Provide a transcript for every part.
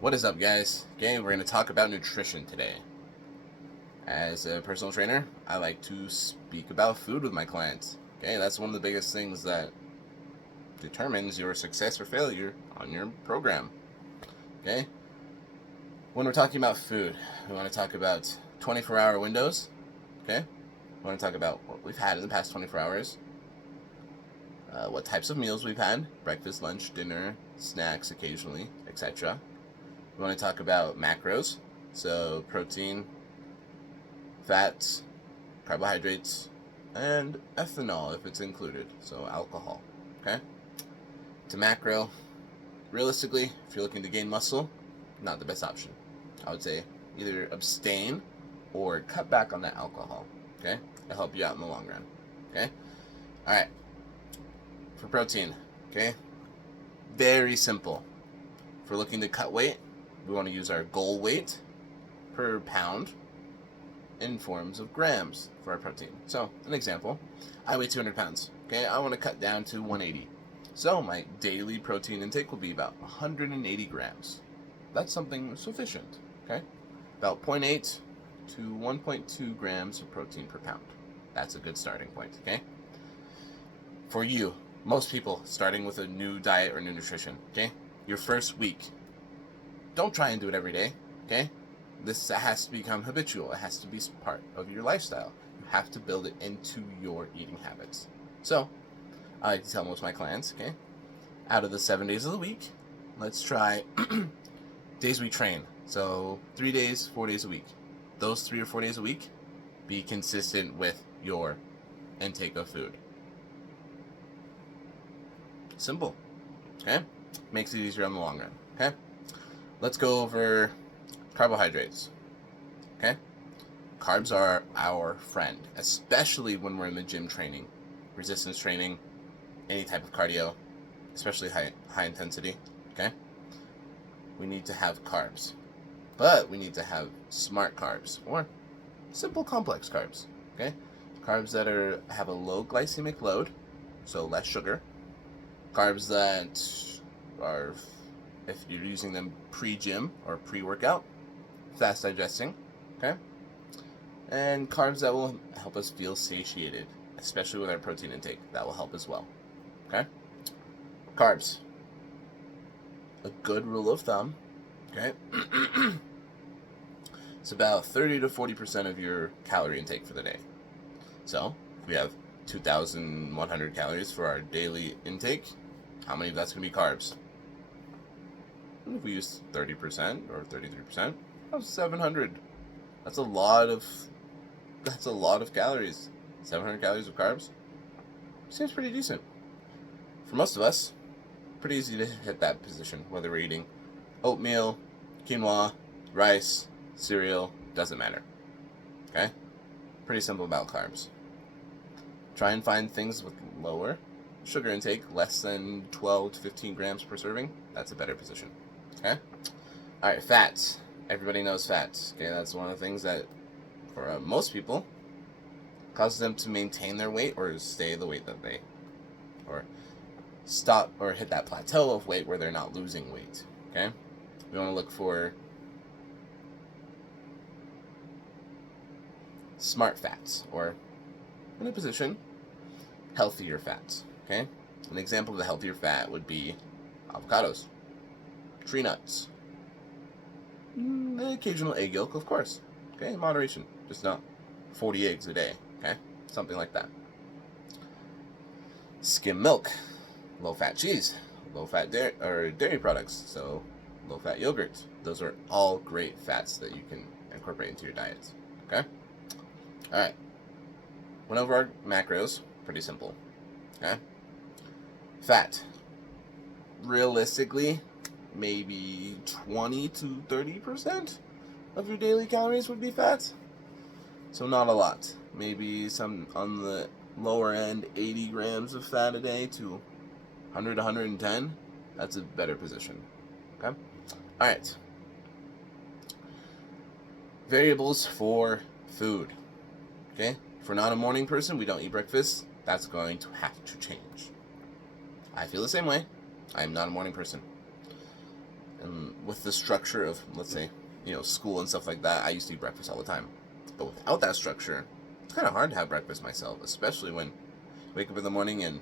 What is up, guys? Okay, we're going to talk about nutrition today. As a personal trainer, I like to speak about food with my clients. Okay, that's one of the biggest things that determines your success or failure on your program. Okay, when we're talking about food, we want to talk about 24-hour windows. Okay, we want to talk about what we've had in the past 24 hours, what types of meals we've had, breakfast, lunch, dinner, snacks occasionally, etc. We want to talk about macros, so protein, fats, carbohydrates, and ethanol if it's included, so alcohol. Okay? To macro, realistically, if you're looking to gain muscle, not the best option. I would say either abstain or cut back on that alcohol. Okay? It'll help you out in the long run. Okay? Alright. For protein, okay? Very simple. If we're looking to cut weight, we want to use our goal weight per pound in forms of grams for our protein. So, an example, I weigh 200 pounds. Okay, I want to cut down to 180. So, my daily protein intake will be about 180 grams. That's something sufficient. Okay, about 0.8 to 1.2 grams of protein per pound. That's a good starting point. Okay, for you, most people starting with a new diet or new nutrition. Okay, your first week, don't try and do it every day. Okay, this has to become habitual. It has to be part of your lifestyle. You have to build it into your eating habits. So, I like to tell most of my clients, okay, out of the 7 days of the week, let's try days we train. So, 3 days, 4 days a week. Those 3 or 4 days a week, be consistent with your intake of food. Simple, okay? Makes it easier in the long run, okay? Let's go over carbohydrates. Okay? Carbs are our friend, especially when we're in the gym training, resistance training, any type of cardio, especially high intensity. Okay? We need to have carbs. But we need to have smart carbs or simple complex carbs. Okay? Carbs that have a low glycemic load, so less sugar. Carbs that are, if you're using them pre-gym or pre-workout, fast digesting, okay? And carbs that will help us feel satiated, especially with our protein intake. That will help as well, okay? Carbs. A good rule of thumb, okay? It's about 30 to 40% of your calorie intake for the day. So, if we have 2,100 calories for our daily intake, how many of that's going to be carbs? If we use 30% or 33%, that's 700. That's a lot of calories. 700 calories of carbs seems pretty decent. For most of us, pretty easy to hit that position, whether we're eating oatmeal, quinoa, rice, cereal, doesn't matter. Okay? Pretty simple about carbs. Try and find things with lower sugar intake, less than 12 to 15 grams per serving. That's a better position. Okay? Alright, fats. Everybody knows fats. Okay, that's one of the things that, for most people, causes them to maintain their weight or stay the weight that they, or stop or hit that plateau of weight where they're not losing weight. Okay? We want to look for smart fats, or in a position, healthier fats. Okay? An example of the healthier fat would be avocados, tree nuts, the occasional egg yolk, of course. Okay, in moderation, just not 40 eggs a day. Okay, something like that. Skim milk, low-fat cheese, low-fat dairy products, so low-fat yogurt. Those are all great fats that you can incorporate into your diet. Okay. All right. Went over our macros. Pretty simple. Okay. Fat. Realistically, maybe 20 to 30% of your daily calories would be fats. So not a lot. Maybe some on the lower end, 80 grams of fat a day to 100 to 110. That's a better position. Okay? Alright. Variables for food. Okay? If we're not a morning person, we don't eat breakfast, that's going to have to change. I feel the same way. I am not a morning person. And with the structure of, let's say, school and stuff like that, I used to eat breakfast all the time. But without that structure, it's kind of hard to have breakfast myself, especially when I wake up in the morning and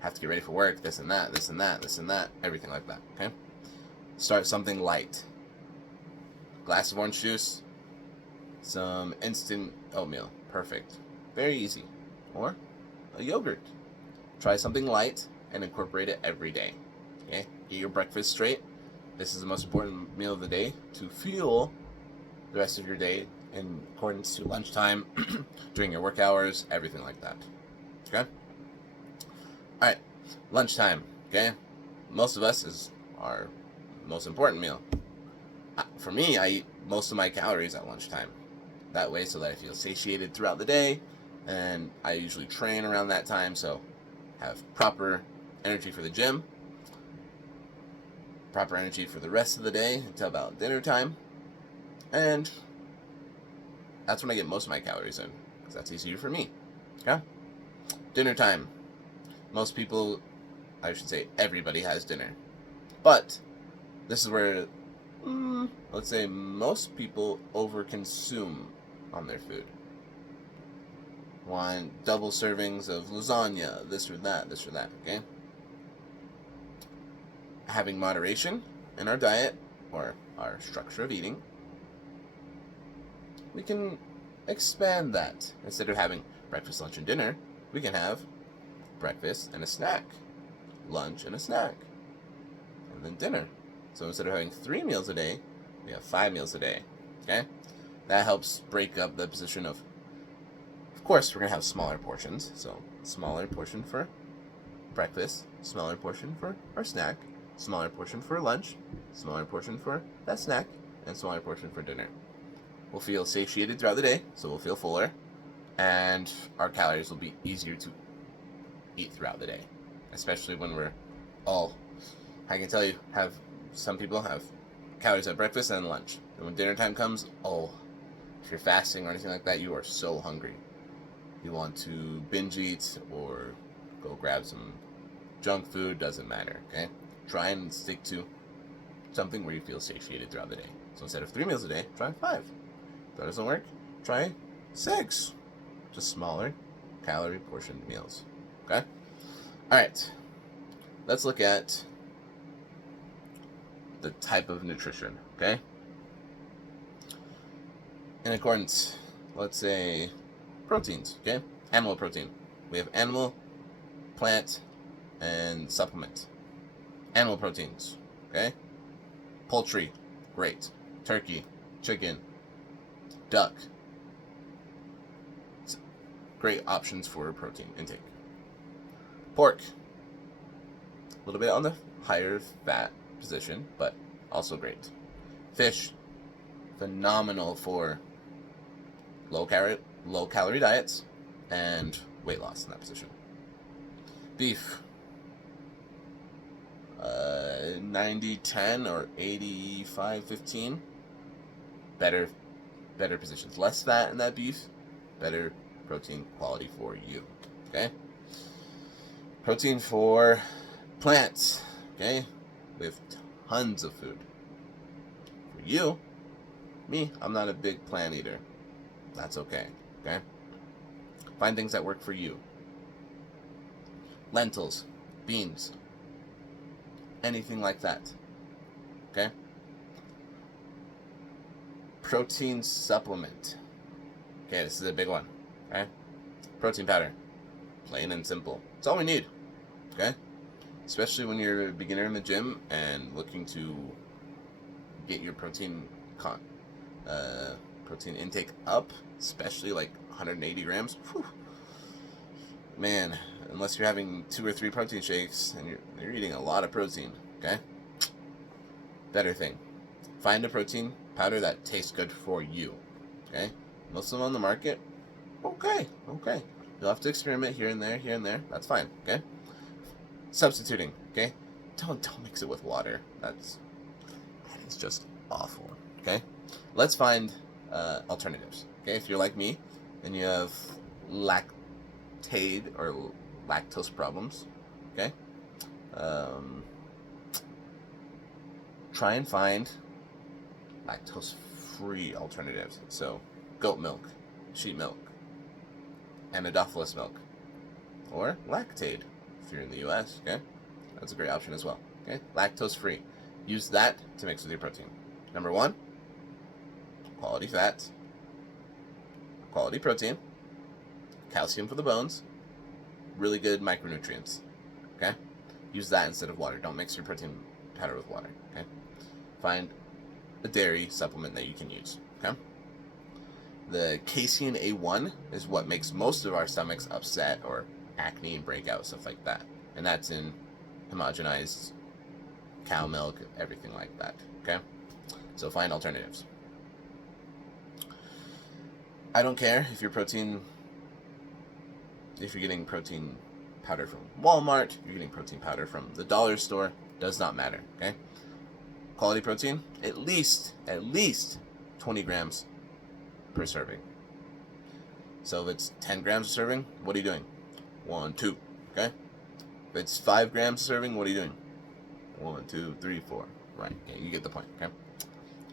have to get ready for work, this and that, this and that, this and that, everything like that, okay? Start something light. Glass of orange juice, some instant oatmeal, perfect. Very easy. Or a yogurt. Try something light and incorporate it every day, okay? Get your breakfast straight. This is the most important meal of the day to fuel the rest of your day in accordance to lunchtime, during your work hours, everything like that, okay? Alright, lunchtime, okay? Most of us is our most important meal. For me, I eat most of my calories at lunchtime. That way, so that I feel satiated throughout the day, and I usually train around that time, so have proper energy for the gym, proper energy for the rest of the day until about dinner time, and that's when I get most of my calories in, because that's easier for me, okay? Dinner time. Most people, I should say everybody has dinner, but this is where, let's say, most people overconsume on their food. Want double servings of lasagna, this or that, okay? Having moderation in our diet, or our structure of eating, we can expand that. Instead of having breakfast, lunch, and dinner, we can have breakfast and a snack, lunch and a snack, and then dinner. So instead of having 3 meals a day, we have 5 meals a day, okay? That helps break up the position of course, we're going to have smaller portions. So, smaller portion for breakfast, smaller portion for our snack, smaller portion for lunch, smaller portion for that snack, and smaller portion for dinner. We'll feel satiated throughout the day, so we'll feel fuller, and our calories will be easier to eat throughout the day, especially when we're all, I can tell you, some people have calories at breakfast and lunch. And when dinner time comes, if you're fasting or anything like that, you are so hungry. You want to binge eat or go grab some junk food, doesn't matter, okay? Try and stick to something where you feel satiated throughout the day. So instead of 3 meals a day, try 5. If that doesn't work, try 6. Just smaller calorie portioned meals, okay? Alright, let's look at the type of nutrition, okay? In accordance, let's say, proteins, okay? Animal protein. We have animal, plant, and supplement. Animal proteins, okay? Poultry, great. Turkey, chicken, duck. Great options for protein intake. Pork, a little bit on the higher fat position, but also great. Fish, phenomenal for low calorie diets and weight loss in that position. Beef, 90-10 or 85-15. Better positions. Less fat in that beef, better protein quality for you. Okay? Protein for plants. Okay? We have tons of food. For you, me, I'm not a big plant eater. That's okay. Okay? Find things that work for you. Lentils, beans, anything like that. Okay? Protein supplement. Okay, this is a big one. Okay? Protein powder. Plain and simple. It's all we need. Okay? Especially when you're a beginner in the gym and looking to get your protein intake up, especially like 180 grams. Whew. Man, unless you're having 2 or 3 protein shakes and you're eating a lot of protein, okay? Better thing. Find a protein powder that tastes good for you, okay? Most of them on the market, okay. You'll have to experiment here and there, that's fine, okay? Substituting, okay? Don't mix it with water. That is just awful, okay? Let's find alternatives, okay? If you're like me and you have lactate or lactose problems, okay? try and find lactose-free alternatives. So, goat milk, sheep milk, Anadophilus milk, or Lactaid if you're in the US, okay? That's a great option as well, okay? Lactose-free. Use that to mix with your protein. Number 1, quality fats, quality protein, calcium for the bones, really good micronutrients, okay? Use that instead of water. Don't mix your protein powder with water, okay? Find a dairy supplement that you can use, okay? The casein A1 is what makes most of our stomachs upset or acne and breakout, stuff like that. And that's in homogenized cow milk, everything like that, okay? So find alternatives. I don't care if you're getting protein powder from Walmart, you're getting protein powder from the dollar store, does not matter, okay? Quality protein, at least 20 grams per serving. So if it's 10 grams a serving, what are you doing? 1, 2, okay? If it's 5 grams a serving, what are you doing? 1, 2, 3, 4. Right, okay, you get the point, okay?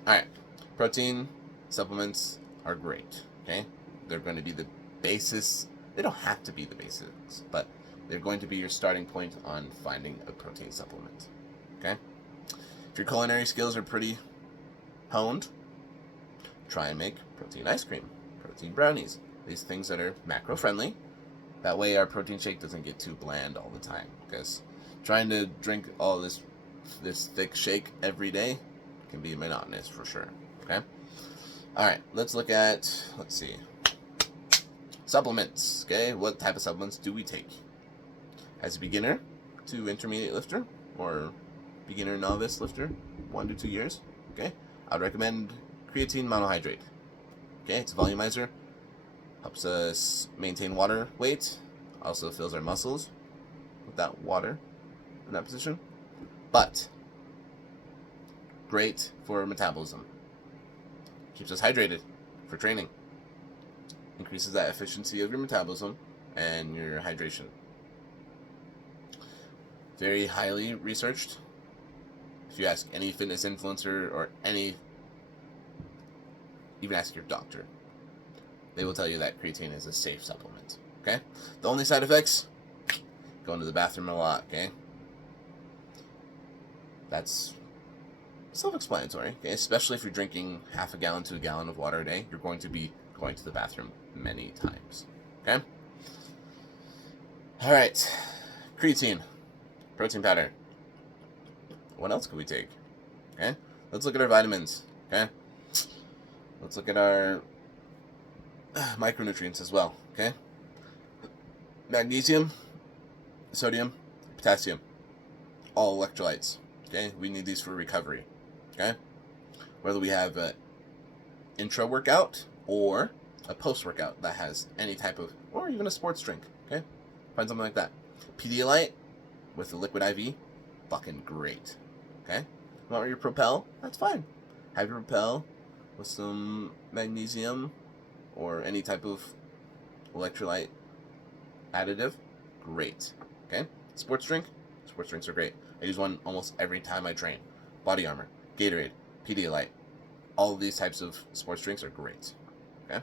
Alright, protein supplements are great, okay? They're going to be the basis. They don't have to be the basics, but they're going to be your starting point on finding a protein supplement, okay? If your culinary skills are pretty honed, try and make protein ice cream, protein brownies, these things that are macro-friendly. That way our protein shake doesn't get too bland all the time, because trying to drink all this thick shake every day can be monotonous for sure, okay? Alright, let's see. Supplements, okay? What type of supplements do we take? As a beginner to intermediate lifter, or beginner novice lifter, 1 to 2 years, okay? I'd recommend creatine monohydrate. Okay, it's a volumizer, helps us maintain water weight, also fills our muscles with that water in that position, but great for metabolism. Keeps us hydrated for training. Increases that efficiency of your metabolism and your hydration. Very highly researched. If you ask any fitness influencer or even ask your doctor, they will tell you that creatine is a safe supplement, okay? The only side effects, going to the bathroom a lot, okay? That's self-explanatory, okay? Especially if you're drinking half a gallon to a gallon of water a day, you're going to be going to the bathroom many times, okay? All right, creatine, protein powder. What else could we take? Okay, let's look at our vitamins. Okay, let's look at our micronutrients as well. Okay, magnesium, sodium, potassium, all electrolytes. Okay, we need these for recovery. Okay, whether we have an intra workout or a post workout that has any type of, or even a sports drink. Okay, find something like that. Pedialyte with the liquid IV, fucking great. Okay, want your Propel? That's fine. Have your Propel with some magnesium or any type of electrolyte additive. Great. Okay, sports drink. Sports drinks are great. I use one almost every time I train. Body Armor, Gatorade, Pedialyte. All of these types of sports drinks are great. Okay,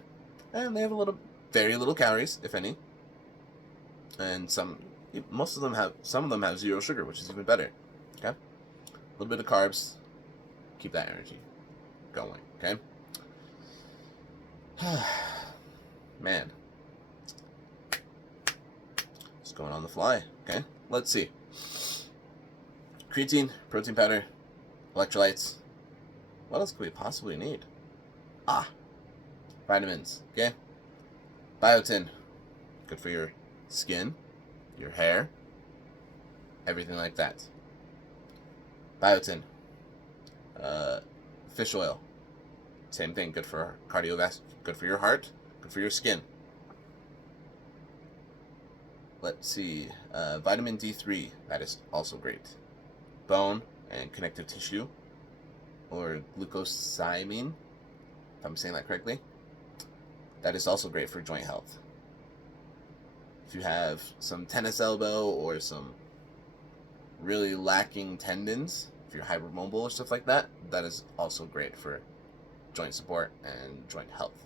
and they have very little calories, if any. And some of them have 0 sugar, which is even better. Okay, a little bit of carbs, keep that energy going. Okay, man, just going on the fly. Okay, let's see. Creatine, protein powder, electrolytes. What else could we possibly need? Vitamins. Okay, biotin, good for your skin, your hair, everything like that. Biotin. Fish oil. Same thing, good for cardiovascular, good for your heart, good for your skin. Let's see. Vitamin D3, that is also great. Bone and connective tissue, or glucosamine, if I'm saying that correctly. That is also great for joint health. If you have some tennis elbow or some really lacking tendons, if if you're hypermobile or stuff like that, that is also great for joint support and joint health.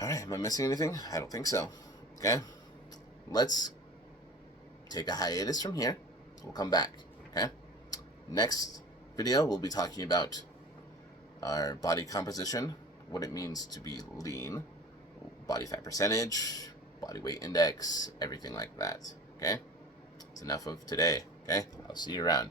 Alright, am I missing anything? I don't think so. Okay, let's take a hiatus from here. We'll come back. Okay, next video we'll be talking about our body composition, what it means to be lean, body fat percentage, body weight index, everything like that. Okay, it's enough of today. Okay, I'll see you around.